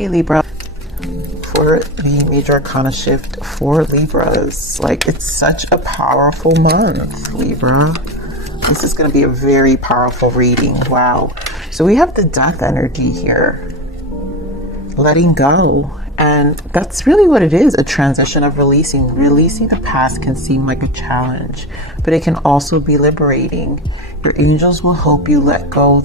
Hey Libra, for the major arcana shift for Libras, like it's such a powerful month, Libra. This is going to be a very powerful reading. Wow. So we have the death energy here, letting go. And that's really what it is, a transition of releasing. Releasing the past can seem like a challenge, but it can also be liberating. Your angels will help you let go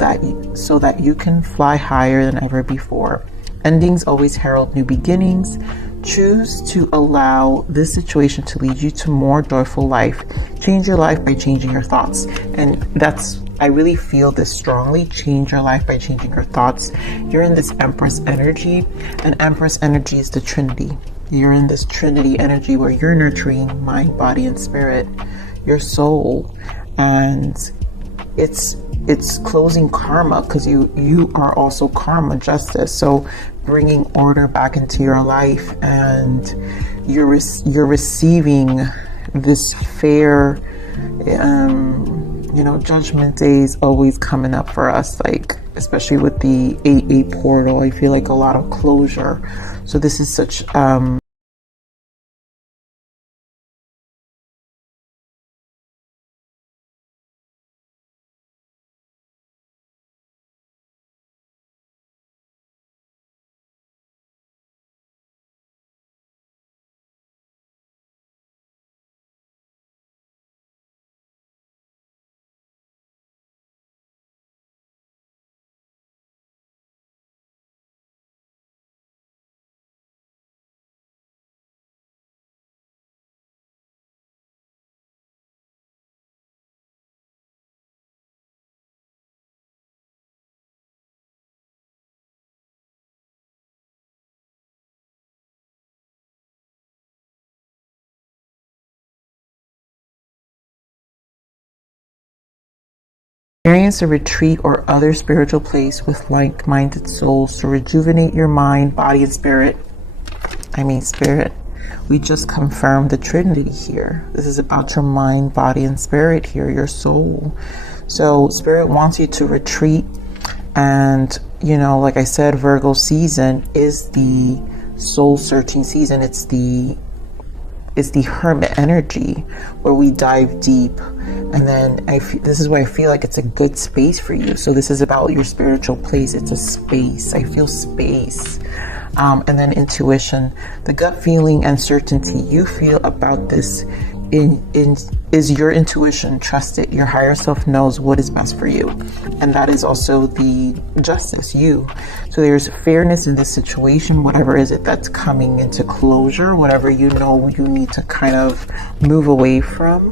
so that you can fly higher than ever before. Endings always herald new beginnings. Choose to allow this situation to lead you to more joyful life. Change your life by changing your thoughts. And I really feel this strongly. Change your life by changing your thoughts. You're in this Empress energy, and Empress energy is the Trinity. You're in this Trinity energy where you're nurturing mind, body, and spirit, your soul. And it's closing karma, because you are also karma, justice. So bringing order back into your life, and you're receiving this fair, judgment day is always coming up for us, like especially with the 8-8 portal. I feel like a lot of closure. So this is such experience a retreat or other spiritual place with like-minded souls to rejuvenate your mind, body, and spirit. Spirit. We just confirmed the Trinity here. This is about your mind, body, and spirit here, your soul. So Spirit wants you to retreat. And, like I said, Virgo season is the soul searching season. It's the hermit energy where we dive deep. And then this is why I feel like it's a good space for you. So this is about your spiritual place. It's a space. I feel space. And then intuition, the gut feeling and certainty you feel about this is your intuition. Trust it. Your higher self knows what is best for you. And that is also the justice, you. So there's fairness in this situation, whatever is it that's coming into closure, whatever you know you need to kind of move away from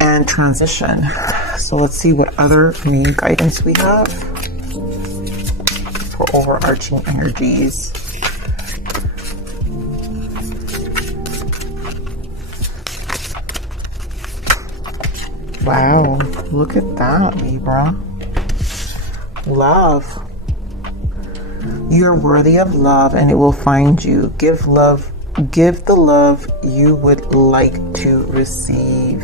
and transition. So let's see what other main guidance we have for overarching energies. Wow, look at that, Libra. Love. You're worthy of love and it will find you. Give the love you would like to receive.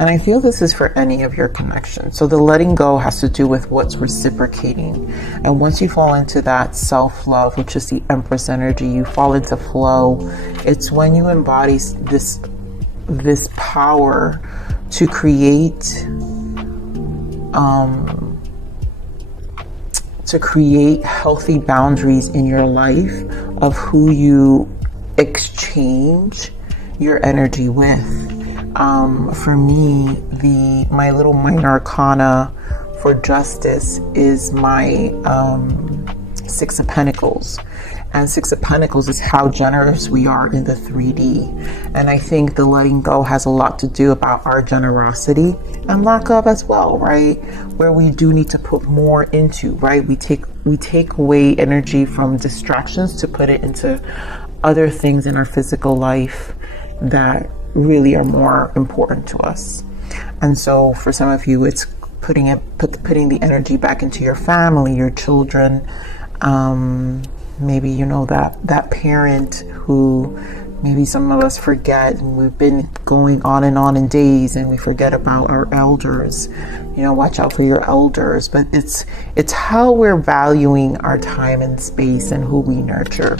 And I feel this is for any of your connections. So the letting go has to do with what's reciprocating. And once you fall into that self-love, which is the Empress energy, you fall into flow. It's when you embody this power to create healthy boundaries in your life of who you exchange your energy with. For me, my little minor arcana for justice is my Six of Pentacles. And Six of Pentacles is how generous we are in the 3D. And I think the letting go has a lot to do about our generosity and lack of as well, right? Where we do need to put more into, right? We take away energy from distractions to put it into other things in our physical life that really are more important to us. And so for some of you, it's putting the energy back into your family, your children, maybe that parent who Maybe some of us forget, and we've been going on and on in days, and we forget about our elders. You know, watch out for your elders. But it's how we're valuing our time and space and who we nurture.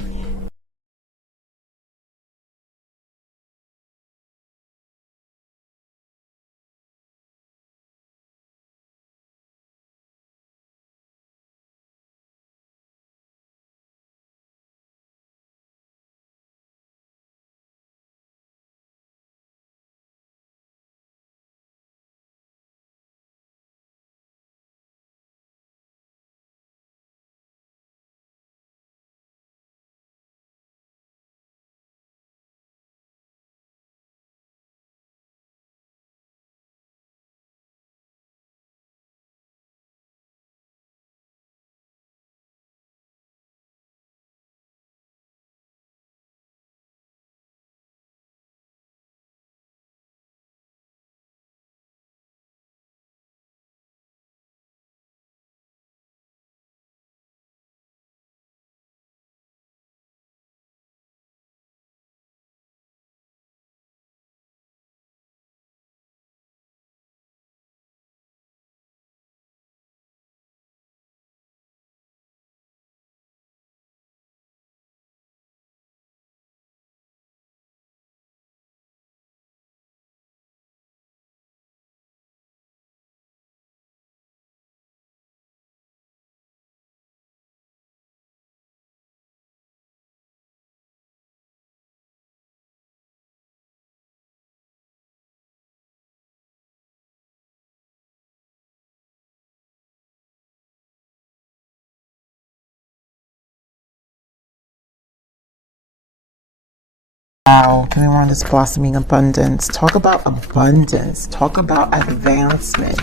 Wow, give me more of this blossoming abundance. Talk about abundance. Talk about advancement.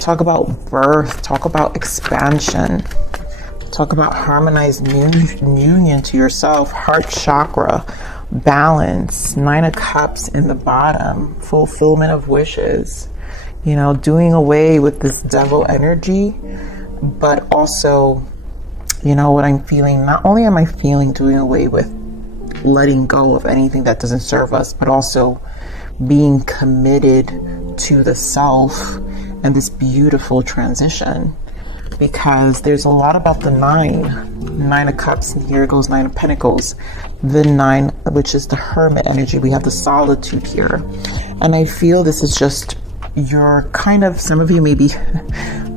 Talk about birth. Talk about expansion. Talk about harmonized union to yourself. Heart chakra. Balance. 9 of Cups in the bottom. Fulfillment of wishes. You know, doing away with this devil energy. But also, you know what I'm feeling? Not only am I feeling doing away with letting go of anything that doesn't serve us, but also being committed to the self and this beautiful transition, because there's a lot about the 9 of Cups, and here goes 9 of Pentacles, the 9, which is the Hermit energy. We have the solitude here, and I feel this is just, you're kind of, some of you may be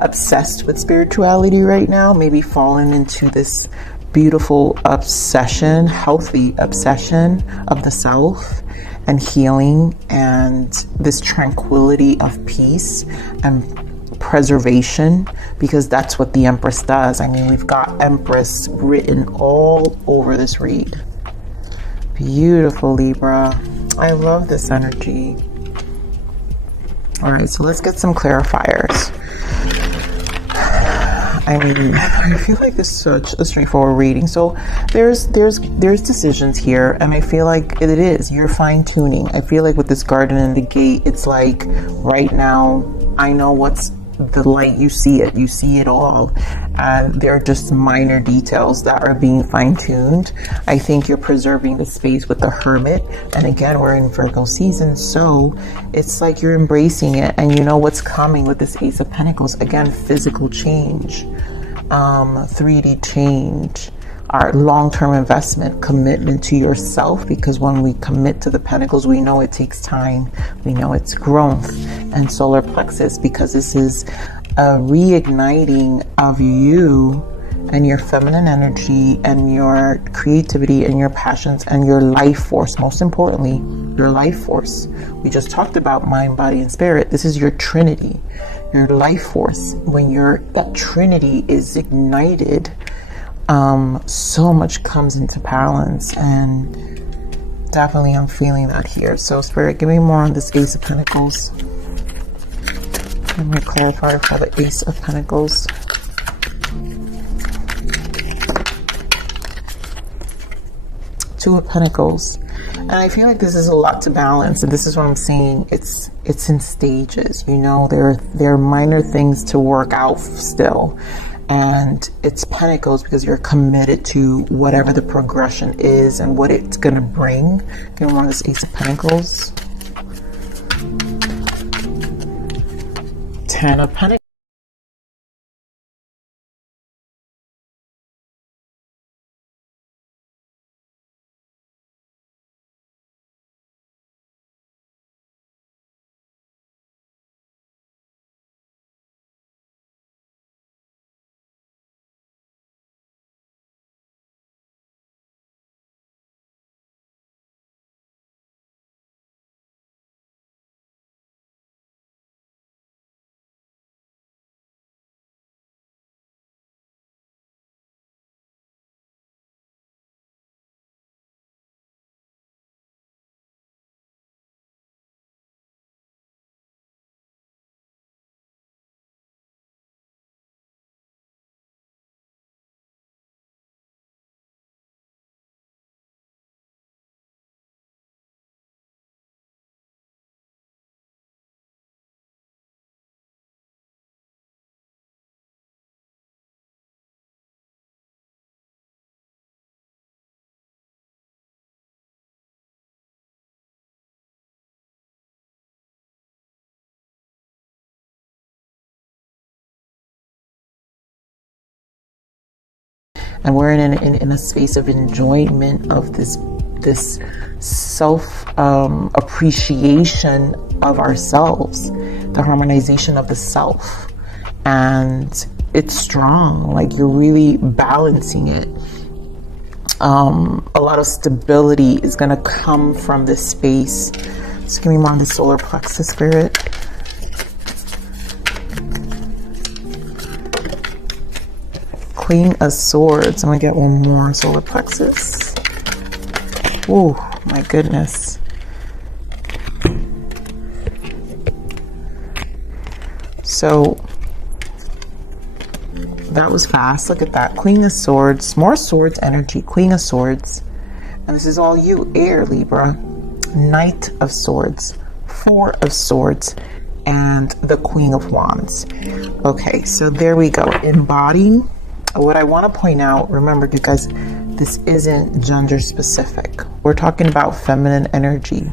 obsessed with spirituality right now, maybe fallen into this beautiful obsession, healthy obsession of the self and healing and this tranquility of peace and preservation, because that's what the Empress does. I mean, we've got Empress written all over this read. Beautiful, Libra. I love this energy. All right, so let's get some clarifiers. I mean, I feel like this is such a straightforward reading. So there's decisions here, and I feel like it is. You're fine tuning. I feel like with this Garden and the Gate, it's like right now, I know what's the light. You see it all, and there are just minor details that are being fine tuned. I think you're preserving the space with the Hermit, and again, we're in Virgo season, so it's like you're embracing it, and you know what's coming with this Ace of Pentacles. Again, physical change, 3D change, our long-term investment, commitment to yourself, because when we commit to the Pentacles, we know it takes time, we know it's growth, and solar plexus, because this is a reigniting of you and your feminine energy and your creativity and your passions and your life force. Most importantly, your life force. We just talked about mind, body, and spirit. This is your trinity, your life force. When that trinity is ignited, so much comes into balance, and definitely I'm feeling that here. So Spirit, give me more on this Ace of Pentacles. Let me clarify for the Ace of Pentacles. Two of Pentacles. And I feel like this is a lot to balance, and this is what I'm saying. It's in stages, you know. There are minor things to work out still, And it's Pentacles because you're committed to whatever the progression is and what it's going to bring. Give me more of this Ace of Pentacles. Ten of Pentacles. And we're in a space of enjoyment of this self appreciation of ourselves, the harmonization of the self, and it's strong. Like, you're really balancing it. A lot of stability is going to come from this space. So give me more on the solar plexus, Spirit. Queen of Swords. I'm going to get one more solar plexus. Oh, my goodness. So that was fast. Look at that. Queen of Swords. More swords energy. Queen of Swords. And this is all you, air, Libra. Knight of Swords. Four of Swords. And the Queen of Wands. Okay, so there we go. Embodying. What I want to point out, remember, you guys, this isn't gender specific. We're talking about feminine energy,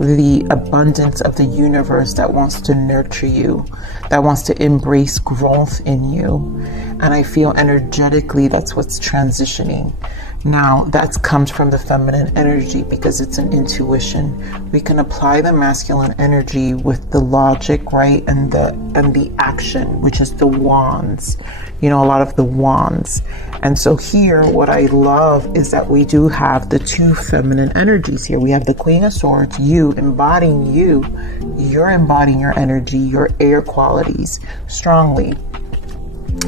the abundance of the universe that wants to nurture you, that wants to embrace growth in you. And I feel energetically that's what's transitioning. Now, that comes from the feminine energy because it's an intuition. We can apply the masculine energy with the logic, right? And the action, which is the wands. You know, a lot of the wands. And so here, what I love is that we do have the two feminine energies here. We have the Queen of Swords, you embodying you. You're embodying your energy, your air qualities strongly,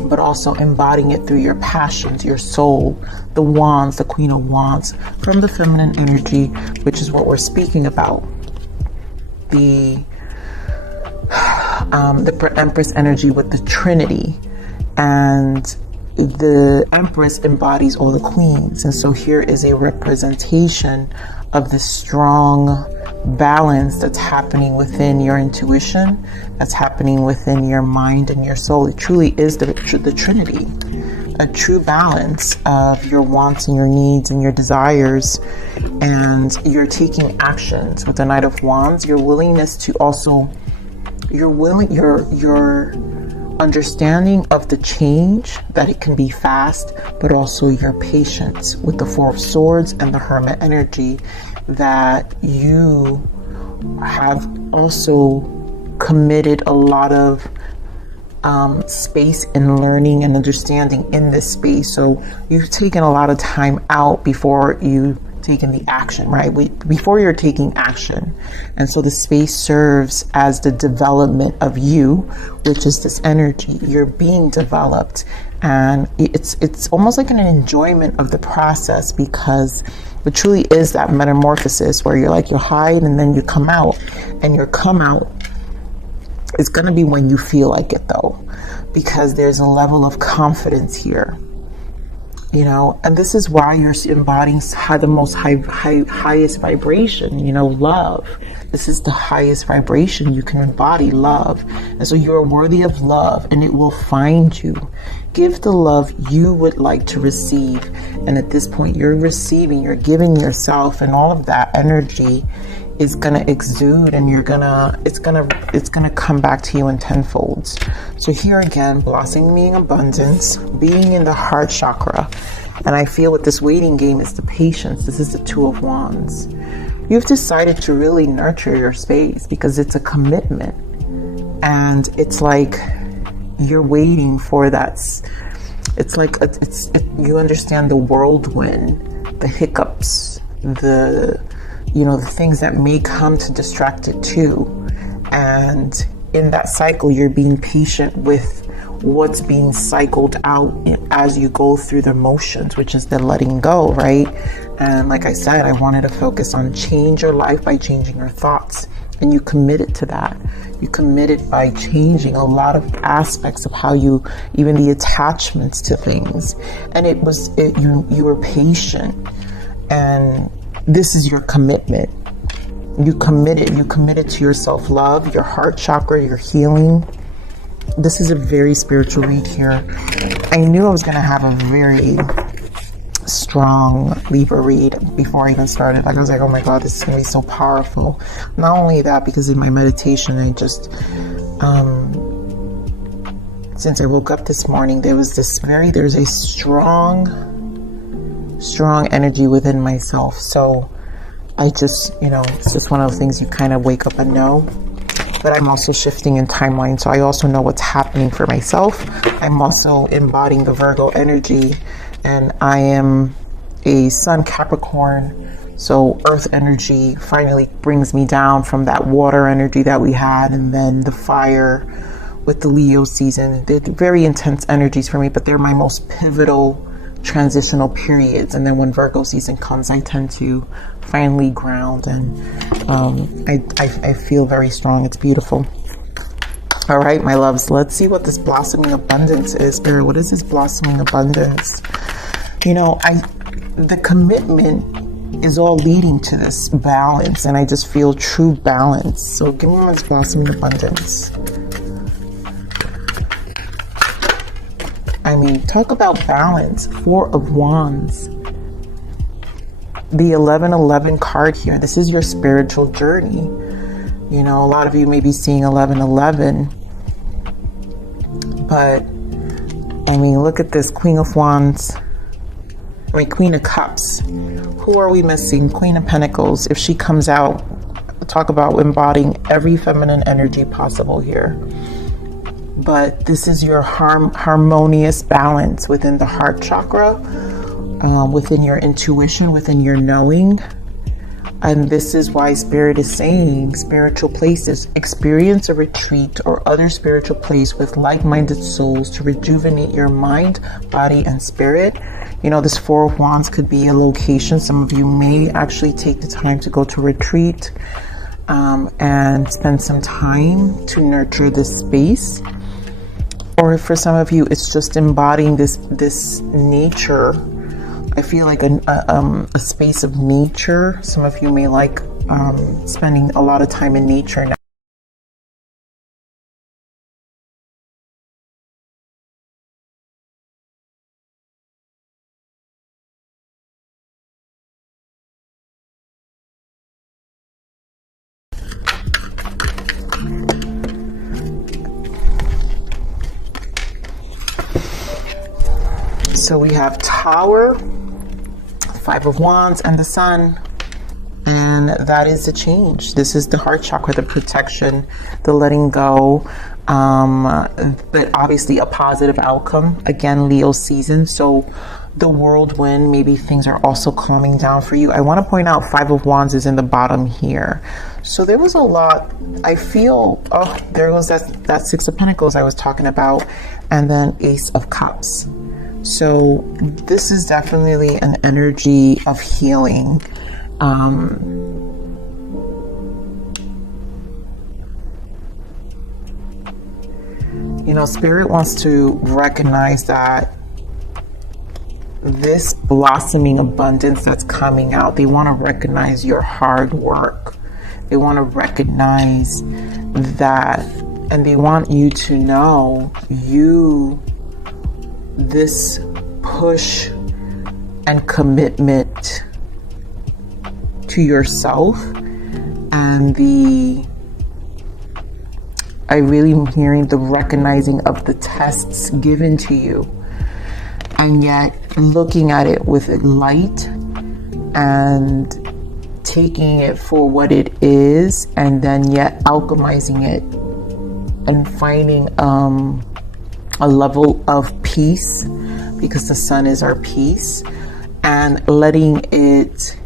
but also embodying it through your passions, your soul. The wands, the Queen of Wands, from the feminine energy, which is what we're speaking about. The Empress energy with the Trinity. And the Empress embodies all the queens. And so here is a representation of the strong balance that's happening within your intuition, that's happening within your mind and your soul. It truly is the Trinity, a true balance of your wants and your needs and your desires, and you're taking actions. With the Knight of Wands, your willingness to also, your understanding of the change, that it can be fast, but also your patience with the Four of Swords and the Hermit energy, that you have also committed a lot of space and learning and understanding in this space. So you've taken a lot of time out before you taking the action, right? Before you're taking action. And so the space serves as the development of you, which is this energy. You're being developed, and it's almost like an enjoyment of the process, because it truly is that metamorphosis where you're hide and then you come out, and your come out is going to be when you feel like it, though, because there's a level of confidence here. You know, and this is why you're embodying the most highest vibration, you know, love. This is the highest vibration you can embody, love. And so you're worthy of love, and it will find you. Give the love you would like to receive. And at this point, you're receiving, you're giving yourself, and all of that energy is gonna exude, and it's gonna come back to you in tenfold. So here again, blossoming abundance, being in the heart chakra. And I feel with this waiting game is the patience. This is the Two of Wands. You've decided to really nurture your space because it's a commitment. And it's like you're waiting for that. It's like you understand the whirlwind, the hiccups, the things that may come to distract it too. And in that cycle, you're being patient with what's being cycled out as you go through the motions, which is the letting go, right? And like I said, I wanted to focus on change your life by changing your thoughts. And you committed to that. You committed by changing a lot of aspects of how you, even the attachments to things. And you were patient. And this is your commitment. You committed to your self-love, your heart chakra, your healing. This is a very spiritual read here. I knew I was going to have a very strong Libra read before I even started. Like, I was like, oh my God, this is going to be so powerful. Not only that, because in my meditation, I just, since I woke up this morning, there's a strong energy within myself. So I just, it's just one of those things you kind of wake up and know. But I'm also shifting in timeline, so I also know what's happening for myself. I'm also embodying the Virgo energy, and I am a Sun Capricorn, so Earth energy finally brings me down from that water energy that we had, and then the fire with the Leo season. They're very intense energies for me, but they're my most pivotal transitional periods. And then when Virgo season comes, I tend to finally ground, and I feel very strong. It's beautiful. All right, my loves, let's see what this blossoming abundance is. Spirit, what is this blossoming abundance? The commitment is all leading to this balance, and I just feel true balance. So give me this blossoming abundance. I mean, talk about balance. Four of Wands. The 1111 card here. This is your spiritual journey. A lot of you may be seeing 1111. But, I mean, look at this. Queen of Wands. Queen of Cups. Who are we missing? Queen of Pentacles. If she comes out, talk about embodying every feminine energy possible here. But this is your harmonious balance within the heart chakra, within your intuition, within your knowing. And this is why Spirit is saying spiritual places, experience a retreat or other spiritual place with like-minded souls to rejuvenate your mind, body, and spirit. This Four of Wands could be a location. Some of you may actually take the time to go to a retreat and spend some time to nurture this space. Or for some of you, it's just embodying this nature. I feel like a space of nature. Some of you may like spending a lot of time in nature now. So we have Tower, Five of Wands, and the Sun. And that is the change. This is the heart chakra, the protection, the letting go. But obviously a positive outcome. Again, Leo season. So the whirlwind, maybe things are also calming down for you. I want to point out Five of Wands is in the bottom here. So there was a lot. I feel, there was that Six of Pentacles I was talking about. And then Ace of Cups. So this is definitely an energy of healing. Spirit wants to recognize that this blossoming abundance that's coming out, they want to recognize your hard work. They want to recognize that, and they want you to know you this push and commitment to yourself, and I really am hearing the recognizing of the tests given to you, and yet looking at it with light and taking it for what it is, and then yet alchemizing it and finding a level of peace, because the sun is our peace, and letting it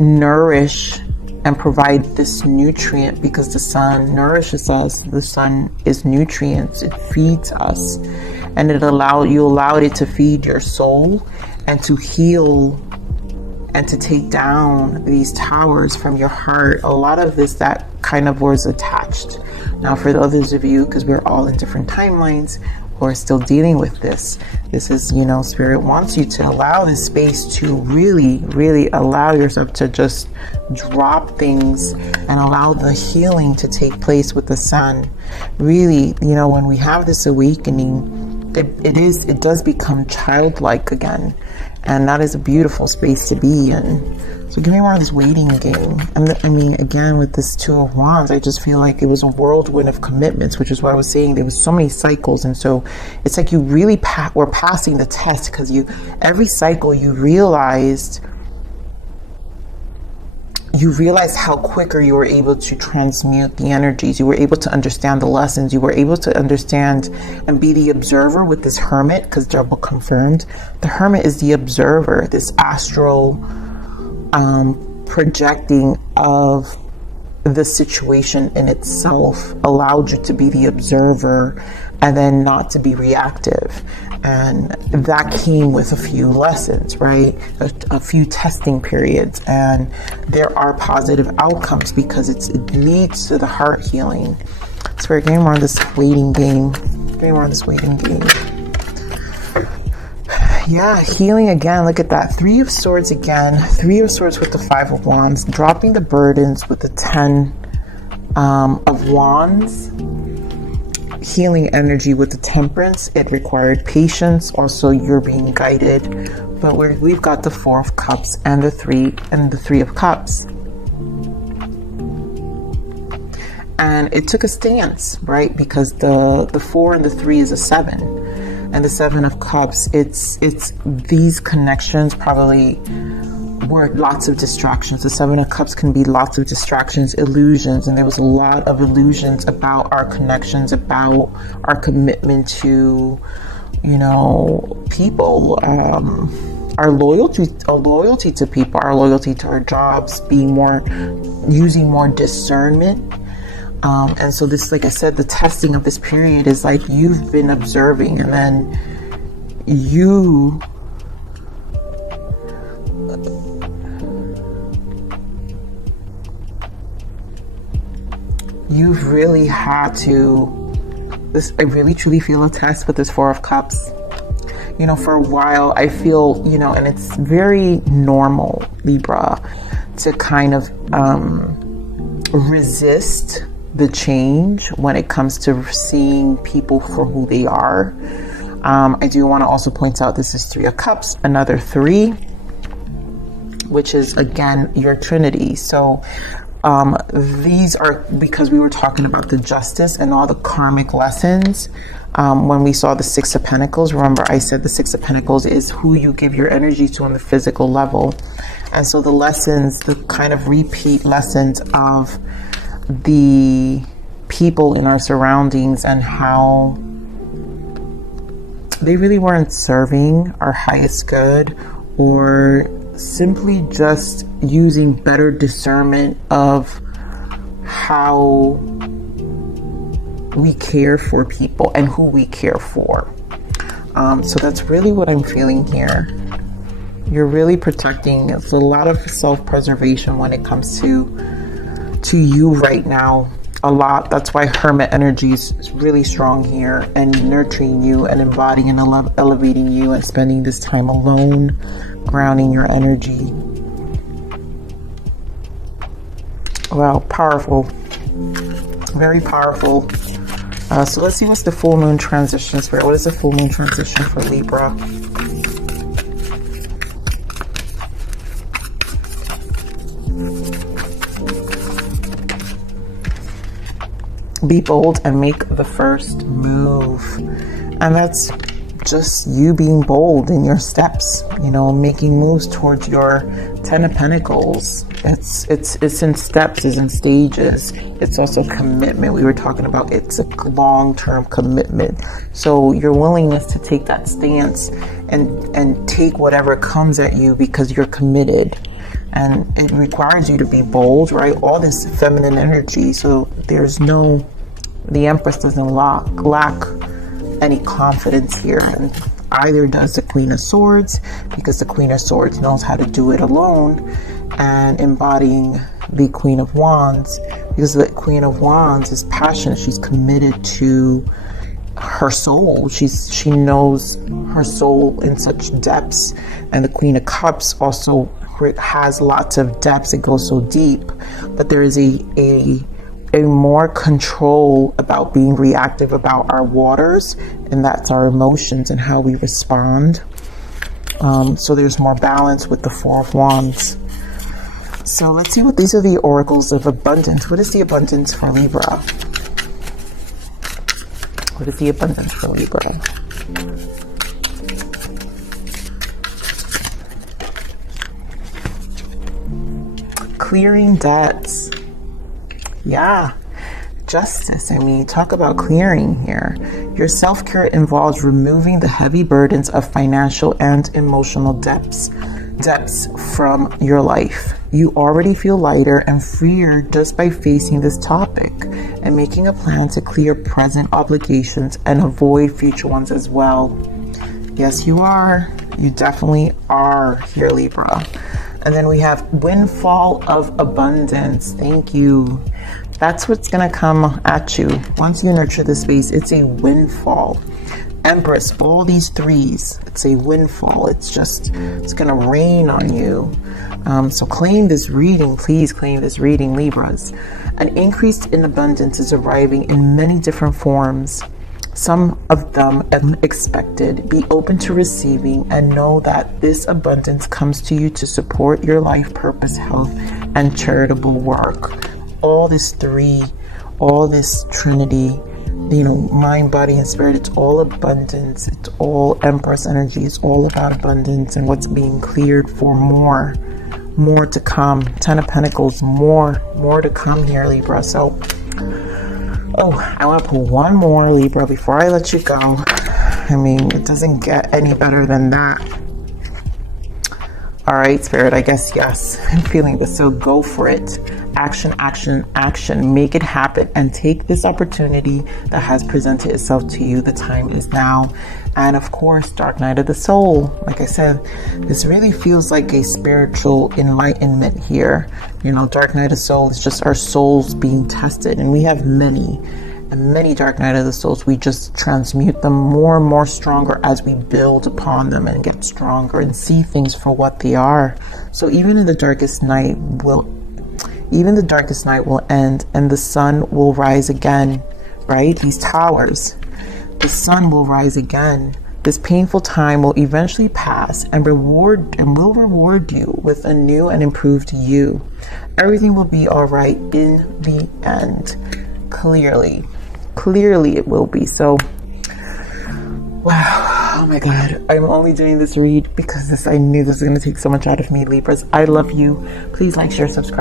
nourish and provide this nutrient, because the sun nourishes us. The sun is nutrients. It feeds us, and you allowed it to feed your soul and to heal and to take down these towers from your heart. A lot of this, that kind of was attached. Now, for the others of you, because we're all in different timelines, who are still dealing with this is, Spirit wants you to allow this space to really, really allow yourself to just drop things and allow the healing to take place with the sun. Really, when we have this awakening, it does become childlike again, and that is a beautiful space to be in. So give me more of this waiting game. I mean, again, with this Two of Wands, I just feel like it was a whirlwind of commitments, which is what I was saying. There was so many cycles, and so it's like you really were passing the test, because every cycle you realized how quicker you were able to transmute the energies. You were able to understand the lessons. You were able to understand and be the observer with this Hermit, because double confirmed. The Hermit is the observer, this astral projecting of the situation in itself, allowed you to be the observer and then not to be reactive. And that came with a few lessons, right? A few testing periods, and there are positive outcomes because it leads to the heart healing. So we're getting more on this waiting game. Yeah, healing again. Look at that. Three of Swords again. Three of Swords with the Five of Wands. Dropping the burdens with the 10 of Wands. Healing energy with the Temperance. It required patience. Also, you're being guided. But we've got the Four of Cups and the Three of Cups. And it took a stance, right? Because the 4 and the 3 is a 7. And the Seven of Cups, it's these connections probably were lots of distractions. The Seven of Cups can be lots of distractions, illusions, and there was a lot of illusions about our connections, about our commitment to, people, our loyalty to people, our loyalty to our jobs, using more discernment. And so this, like I said, the testing of this period is like you've been observing, and then you've really had to, I really truly feel a test with this Four of Cups. For a while I feel, and it's very normal, Libra, to kind of resist the change when it comes to seeing people for who they are. I do want to also point out this is Three of Cups, another 3, which is again your Trinity. So these are, because we were talking about the justice and all the karmic lessons. When we saw the Six of Pentacles, remember I said the Six of Pentacles is who you give your energy to on the physical level. And so the lessons, the kind of repeat lessons of the people in our surroundings and how they really weren't serving our highest good, or simply just using better discernment of how we care for people and who we care for. So that's really what I'm feeling here. You're really protecting. It's a lot of self-preservation when it comes to you right now. A lot. That's why Hermit energy is really strong here, and nurturing you and embodying and elevating you, and spending this time alone, grounding your energy. Wow, powerful. Very powerful. So let's see what's the full moon transition, Spirit. What is the full moon transition for Libra? Be bold and make the first move. And that's just you being bold in your steps, you know, making moves towards your 10 of Pentacles. It's in steps, it's in stages. It's also commitment. We were talking about it's a long-term commitment. So your willingness to take that stance and take whatever comes at you because you're committed. And it requires you to be bold, right? All this feminine energy. So there's no, the Empress doesn't lack any confidence here. And either does the Queen of Swords, because the Queen of Swords knows how to do it alone, and embodying the Queen of Wands, because the Queen of Wands is passionate. She's committed to her soul. She knows her soul in such depths. And the Queen of Cups also has lots of depths. It goes so deep, but there is a more control about being reactive about our waters, and that's our emotions and how we respond. So there's more balance with the Four of Wands. So let's see what these are, the oracles of abundance. What is the abundance for Libra? What is the abundance for Libra? Clearing debts. Yeah, justice. I mean, talk about clearing here. Your self-care involves removing the heavy burdens of financial and emotional debts from your life. You already feel lighter and freer just by facing this topic and making a plan to clear present obligations and avoid future ones as well. Yes, you are. You definitely are here, Libra. And then we have windfall of abundance. Thank you. That's what's going to come at you. Once you nurture the space, it's a windfall. Empress, all these threes, it's a windfall. It's going to rain on you. So claim this reading. Please claim this reading, Libras. An increase in abundance is arriving in many different forms. Some of them unexpected. Be open to receiving and know that this abundance comes to you to support your life purpose, health, and charitable work. All this three, all this trinity, you know, mind, body, and spirit, it's all abundance. It's all Empress energy. It's all about abundance and what's being cleared for more to come. 10 of Pentacles, more to come here, Libra. So, I want to pull one more, Libra, before I let you go. I mean, it doesn't get any better than that. All right, Spirit, I guess, yes, I'm feeling this, so go for it. Action, action, action. Make it happen and take this opportunity that has presented itself to you. The time is now. And of course, Dark Night of the Soul. Like I said, this really feels like a spiritual enlightenment here. You know, Dark Night of the Soul is just our souls being tested. And we have many Dark Night of the Souls. We just transmute them more and more stronger as we build upon them and get stronger and see things for what they are. So even the darkest night will end and the sun will rise again, right? These towers, the sun will rise again. This painful time will eventually pass and will reward you with a new and improved you. Everything will be all right in the end. Clearly it will be. So, wow, oh my God, I'm only doing this read because I knew this was going to take so much out of me, Libras. I love you. Please like, share, subscribe.